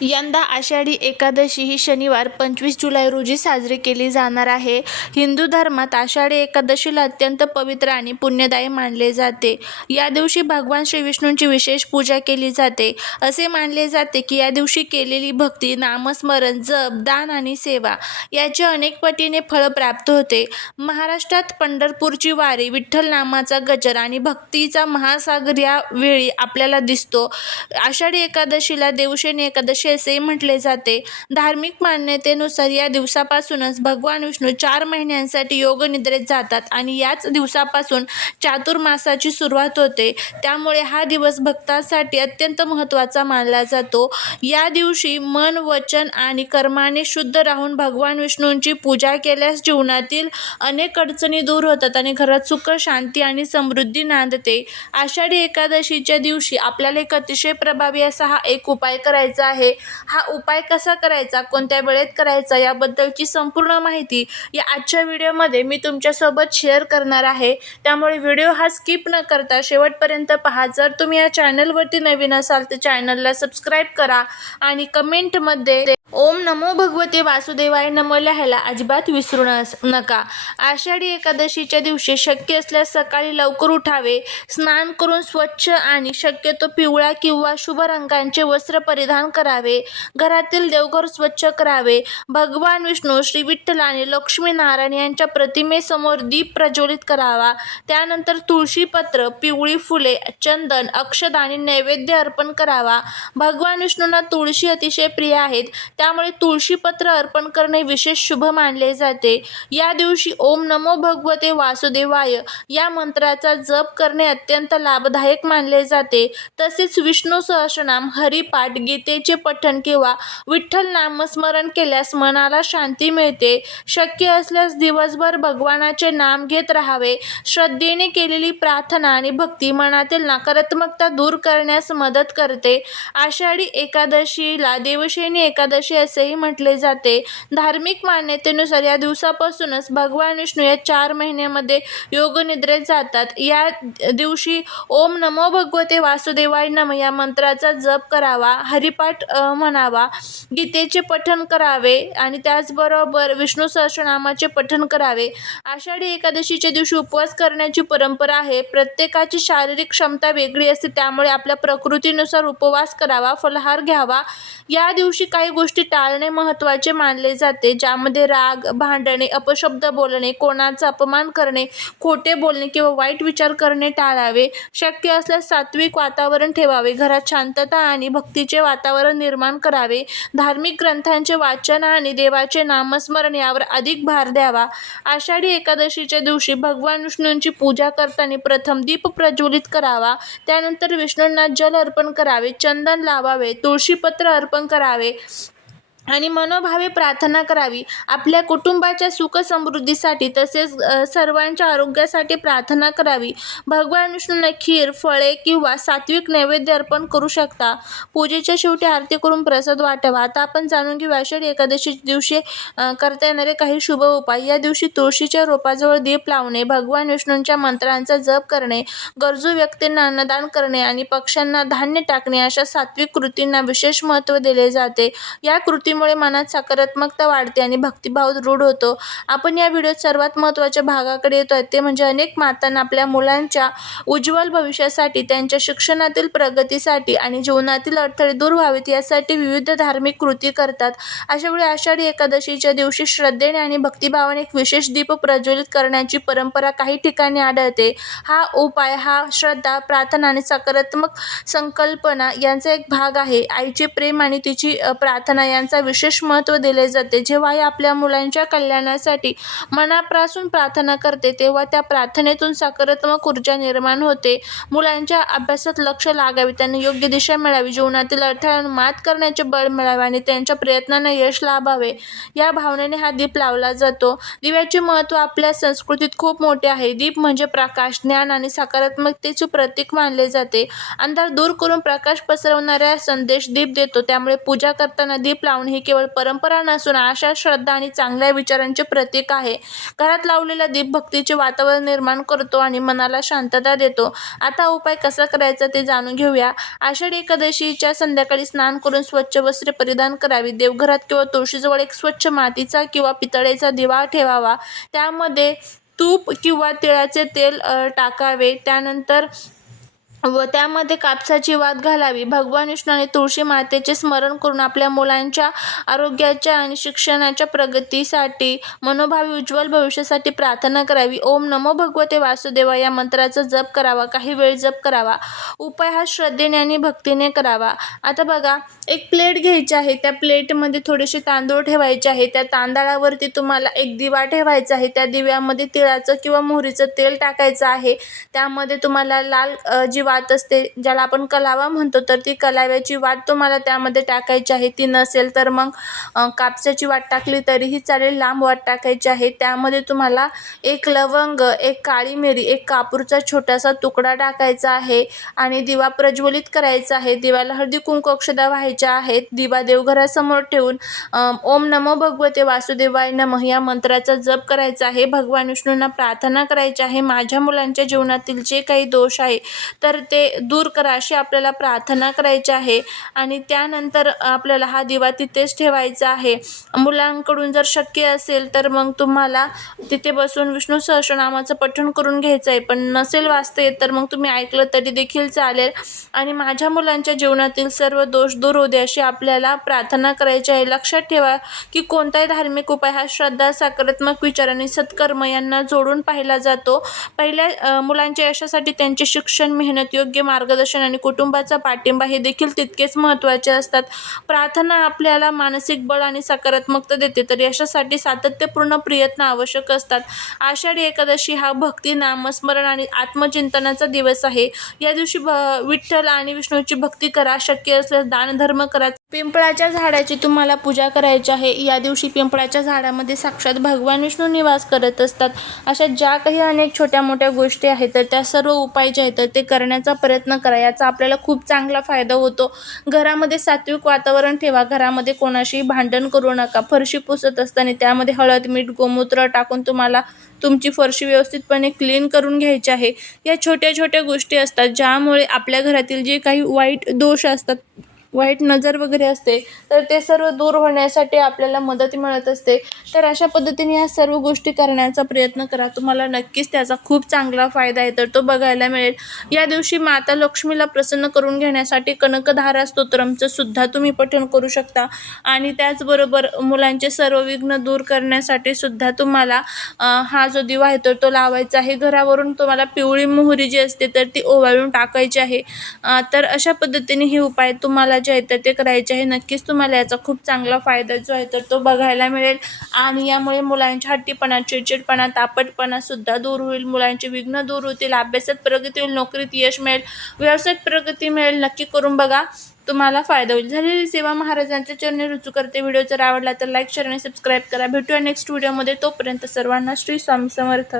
यंदा आषाढी एकादशी ही शनिवार 25 जुलै रोजी साजरी केली जाणार आहे. हिंदू धर्मात आषाढी एकादशीला अत्यंत पवित्र आणि पुण्यदायी मानले जाते. या दिवशी भगवान श्री विष्णूंची विशेष पूजा केली जाते. असे मानले जाते की या दिवशी केलेली भक्ती, नामस्मरण, जप, दान आणि सेवा याचे अनेक पटीने फळ प्राप्त होते. महाराष्ट्रात पंढरपूरची वारी, विठ्ठल नामाचा गजर आणि भक्तीचा महासागर या वेळी आपल्याला दिसतो. आषाढी एकादशीला देवशयनी एकादशी असेही म्हटले जाते. धार्मिक मान्यतेनुसार या दिवसापासूनच भगवान विष्णू 4 महिन्यांसाठी योगनिद्रेत जातात आणि याच दिवसापासून चातुर्मासाची सुरुवात होते. त्यामुळे हा दिवस भक्तांसाठी अत्यंत महत्त्वाचा मानला जातो. या दिवशी मन, वचन आणि कर्माने शुद्ध राहून भगवान विष्णूंची पूजा केल्यास जीवनातील अनेक अडचणी दूर होतात आणि घरात सुख, शांती आणि समृद्धी नांदते. आषाढी एकादशीच्या दिवशी आपल्याला एक अतिशय प्रभावी असा हा एक उपाय करायचा आहे. हा उपाय कसा करायचा, कोणत्या वेळेत करायचा याबद्दलची संपूर्ण माहिती या आजच्या व्हिडिओमध्ये मी तुमच्यासोबत शेअर करणार आहे. त्यामुळे व्हिडिओ हा स्किप न करता शेवटपर्यंत पहा. जर तुम्ही या चॅनलवरती नवीन असाल तर चॅनलला सबस्क्राईब करा आणि कमेंटमध्ये ओम नमो भगवते वासुदेवाय नमः लिहायला अजिबात विसरू नका. आषाढी एकादशीच्या दिवशी शक्य असल्यास सकाळी लवकर उठावे, स्नान करून स्वच्छ आणि शक्यतो पिवळ्या किंवा शुभ रंगांचे वस्त्र परिधान करावे, घरातील देवघर स्वच्छ करावे, भगवान विष्णू, श्री विठ्ठल आणि लक्ष्मी नारायण यांच्या प्रतिमेसमोर दीप प्रज्वलित करावा. त्यानंतर तुळशीपत्र, पिवळी फुले, चंदन, अक्षत आणि नैवेद्य अर्पण करावा. भगवान विष्णूंना तुळशी अतिशय प्रिय आहेत, त्यामुळे तुळशीपत्र अर्पण करणे विशेष शुभ मानले जाते. या दिवशी ओम नमो भगवते वासुदेवाय या मंत्राचा जप करणे अत्यंत लाभदायक मानले जाते. तसेच विष्णू सहस्रनाम, हरिपाठ, गीतेचे पठण किंवा विठ्ठल नामस्मरण केल्यास मनाला शांती मिळते. शक्य असल्यास दिवसभर भगवानाचे नाम घेत राहावे. श्रद्धेने केलेली प्रार्थना आणि भक्ती मनातील नकारात्मकता दूर करण्यास मदत करते. आषाढी एकादशीला देवशयनी एकादशी असेही म्हटले जाते. धार्मिक मान्यतेनुसार या दिवसापासूनच भगवान विष्णू या 4 महिन्यामध्ये योगनिद्रेत जातात. या दिवशी ओम नमो भगवते वासुदेवाय नमः या मंत्राचा जप करावा, हरिपाठ म्हणावा, गीतेचे पठण करावे आणि त्याचबरोबर विष्णू सहस्रनामाचे पठण करावे. आषाढी एकादशीच्या दिवशी उपवास करण्याची परंपरा आहे. प्रत्येकाची शारीरिक क्षमता वेगळी असते, त्यामुळे आपल्या प्रकृतीनुसार उपवास करावा, फलाहार घ्यावा. या दिवशी काही गोष्टी टाळणे महत्त्वाचे मानले जाते, ज्यामध्ये राग, भांडणे, अपशब्द बोलणे, कोणाचा अपमान करणे, खोटे बोलणे किंवा वाईट विचार करणे टाळावे. शक्य असल्यास सात्विक वातावरण ठेवावे, घरात शांतता आणि भक्तीचे वातावरण निर्माण करावे. धार्मिक ग्रंथांचे वाचन आणि देवाचे नामस्मरण यावर अधिक भार द्यावा. आषाढी एकादशीच्या दिवशी भगवान विष्णूंची पूजा करताना प्रथम दीप प्रज्वलित करावा. त्यानंतर विष्णूंना जल अर्पण करावे, चंदन लावावे, तुळशीपत्र अर्पण करावे आणि मनोभावे प्रार्थना करावी. आपल्या कुटुंबाच्या सुख समृद्धीसाठी तसेच सर्वांच्या आरोग्यासाठी प्रार्थना करावी. भगवान विष्णूंना खीर, फळे किंवा सात्विक नैवेद्य अर्पण करू शकता. पूजेच्या शेवटी आरती करून प्रसाद वाटावा. आता आपण जाणून घेऊ आषाढी एकादशीच्या दिवशी करता येणारे काही शुभ उपाय. या दिवशी तुळशीच्या रोपाजवळ दीप लावणे, भगवान विष्णूंच्या मंत्रांचा जप करणे, गरजू व्यक्तींना अन्नदान करणे आणि पक्ष्यांना धान्य टाकणे अशा सात्विक कृतींना विशेष महत्त्व दिले जाते. या कृतीमुळे मनात सकारात्मकता वाढते आणि भक्तिभाव दृढ होतो. आपण या व्हिडिओत सर्वात महत्त्वाच्या भागाकडे येतोय, ते म्हणजे अनेक मातांना आपल्या मुलांच्या उज्ज्वल भविष्यासाठी, त्यांच्या शिक्षणातील प्रगतीसाठी आणि जीवनातील अडथळे दूर व्हावेत यासाठी विविध धार्मिक कृती करतात. अशावेळी आषाढी एकादशीच्या दिवशी श्रद्धेने आणि भक्तिभावाने एक विशेष दीप प्रज्वलित करण्याची परंपरा काही ठिकाणी आढळते. हा उपाय हा श्रद्धा, प्रार्थना आणि सकारात्मक संकल्पना यांचा एक भाग आहे. आईचे प्रेम आणि तिची प्रार्थना यांचा विशेष महत्त्व दिले जाते. जेव्हा आई आपल्या मुलांच्या कल्याणासाठी मनापासून प्रार्थना करते, तेव्हा त्या प्रार्थनेतून सकारात्मक ऊर्जा निर्माण होते. मुलांच्या अभ्यासात लक्ष लागावे, त्यांना योग्य दिशा मिळावी, जीवनातील अडथळ्यांवर मात करण्याचे बळ मिळावे आणि त्यांच्या प्रयत्नांना यश लाभावे या भावनेने हा दीप लावला जातो. दिव्याचे महत्त्व आपल्या संस्कृतीत खूप मोठे आहे. दीप म्हणजे प्रकाश, ज्ञान आणि सकारात्मकतेचे प्रतीक मानले जाते. अंधार दूर करून प्रकाश पसरवणारा संदेश दीप देतो. त्यामुळे पूजा करताना दीप लावणे ही ही केवळ परंपरा नसून आशा, श्रद्धा आणि चांगल्या विचारांचे प्रतीक आहे. घरात लावलेला दीप भक्तीचे वातावरण निर्माण करतो आणि मनाला शांतता देतो. आता उपाय कसा करायचा ते जाणून घेऊया. आषाढी एकादशीच्या संध्याकाळी स्नान करून स्वच्छ वस्त्रे परिधान करावी. देवघरात किंवा तुळशीजवळ एक स्वच्छ मातीचा किंवा पितळेचा दिवा ठेवावा. त्यामध्ये तूप किंवा तिळाचे तेल टाकावे. त्यानंतर त्यामध्ये कापसाची वात घालावी. भगवान विष्णू आणि तुळशी मातेचे स्मरण करून आपल्या मुलांच्या आरोग्याच्या आणि शिक्षणाच्या प्रगतीसाठी, मनोभावी उज्ज्वल भविष्यासाठी प्रार्थना करावी. ओम नमो भगवते वासुदेवाय या मंत्राचा जप करावा. काही वेळ जप करावा. उपाय हा श्रद्धेने आणि भक्तीने करावा. आता बघा, एक प्लेट घ्यायची आहे. त्या प्लेटमध्ये थोडेसे तांदूळ ठेवायचे आहे. त्या तांदळावरती तुम्हाला एक दिवा ठेवायचा आहे. त्या दिव्यामध्ये तिळाचं किंवा मोहरीचं तेल टाकायचं आहे. त्यामध्ये तुम्हाला लाल जी वात असते, ज्याला आपण कलावा म्हणतो, तर ती कलाव्याची वात तुम्हाला त्यामध्ये टाकायची आहे. ती नसेल तर मग कापसाची वात टाकली तरीही चालेल. लांब वात टाकायची आहे. त्यामध्ये तुम्हाला एक लवंग, एक काळी मिरी, एक कापूरचा छोटासा तुकडा टाकायचा आहे आणि दिवा प्रज्वलित करायचा आहे. दिव्याला हळदी कुंकू अक्षता व्हायच्या आहेत. दिवा देवघरासमोर ठेवून ओम नमो भगवते वासुदेवाय नमः या मंत्राचा जप करायचा आहे. भगवान विष्णूंना प्रार्थना करायची आहे, माझ्या मुलांच्या जीवनातील जे काही दोष आहे तर ते दूर करा, अशी आपल्याला प्रार्थना करायची आहे. आणि त्यानंतर आपल्याला हा दिवा तिथेच ठेवायचा आहे. मुलांकडून जर शक्य असेल तर मग तुम्हाला तिथे बसून विष्णू सहस्रनामाचं पठण करून घ्यायचं आहे. पण नसेल वाचता येत तर मग तुम्ही ऐकलं तरी देखील चालेल. आणि माझ्या मुलांच्या जीवनातील सर्व दोष दूर होऊ दे, अशी आपल्याला प्रार्थना करायची आहे. लक्षात ठेवा की कोणताही धार्मिक उपाय हा श्रद्धा, सकारात्मक विचार आणि सत्कर्म यांना जोडून पाहिला जातो. पहिल्या मुलांच्या यशासाठी त्यांचे शिक्षण, मेहनत, योग्य मार्गदर्शन आणि कुटुंबाचा पाठिंबा हे देखील तितकेच महत्त्वाचे असतात. प्रार्थना आपल्याला मानसिक बळ आणि सकारात्मकता देते, तर यशासाठी सातत्यपूर्ण प्रयत्न आवश्यक असतात. आषाढी एकादशी हा भक्ती, नामस्मरण आणि आत्मचिंतनाचा दिवस आहे. या दिवशी विठ्ठल आणि विष्णूची भक्ती करा. शक्य असल्यास दानधर्म करा. पिंपळाच्या झाडाची तुम्हाला पूजा करायची आहे. या दिवशी पिंपळाच्या झाडामध्ये साक्षात भगवान विष्णू निवास करत असतात. अशा ज्या काही अनेक छोट्या मोठ्या गोष्टी आहेत तर त्या सर्व उपाय जे आहेत तर ते करण्याचा प्रयत्न करा. याचा आपल्याला खूप चांगला फायदा होतो. घरामध्ये सात्विक वातावरण ठेवा. घरामध्ये कोणाशी भांडण करू नका. फरशी पुसत असताना त्यामध्ये हळद, मीठ, गोमूत्र टाकून तुम्हाला तुमची फरशी व्यवस्थितपणे क्लीन करून घ्यायची आहे. या छोट्या छोट्या गोष्टी असतात ज्यामुळे आपल्या घरातील जे काही वाईट दोष असतात, वाईट नजर वगैरे असते तर ते सर्व दूर होण्यासाठी आपल्याला मदत मिळत असते. तर अशा पद्धतीने या सर्व गोष्टी करण्याचा प्रयत्न करा. तुम्हाला नक्कीच त्याचा खूप चांगला फायदा आहे तर तो बघायला मिळेल. या दिवशी माता लक्ष्मीला प्रसन्न करून घेण्यासाठी कनकधारा स्तोत्रमचं सुद्धा तुम्ही पठण करू शकता. आणि त्याचबरोबर मुलांचे सर्व विघ्न दूर करण्यासाठी सुद्धा तुम्हाला हा जो दिवा आहे तर तो लावायचा आहे. घरावरून तुम्हाला पिवळी मोहरी जी असते तर ती ओवाळून टाकायची आहे. तर अशा पद्धतीने हे उपाय तुम्हाला जे आहे तर ते करायचे आहे. नक्कीच तुम्हाला याचा खूप चांगला फायदा जो आहे तर तो बघायला मिळेल. आणि यामुळे मुलांच्या हट्टीपणा, चिडचिडपणा, तापटपणा सुद्धा दूर होईल. मुलांचे विघ्न दूर होतील. अभ्यासात प्रगती होईल. नोकरीत यश मिळेल. व्यवसायात प्रगती मिळेल. नक्की करून बघा, तुम्हाला फायदा होईल. झालेली सेवा महाराजांच्या चरणी रुजू करते. व्हिडिओ जर आवडला तर लाईक, शेअर आणि सबस्क्राईब करा. भेटूया नेक्स्ट व्हिडिओमध्ये. तोपर्यंत सर्वांना श्री स्वामी समर्थ.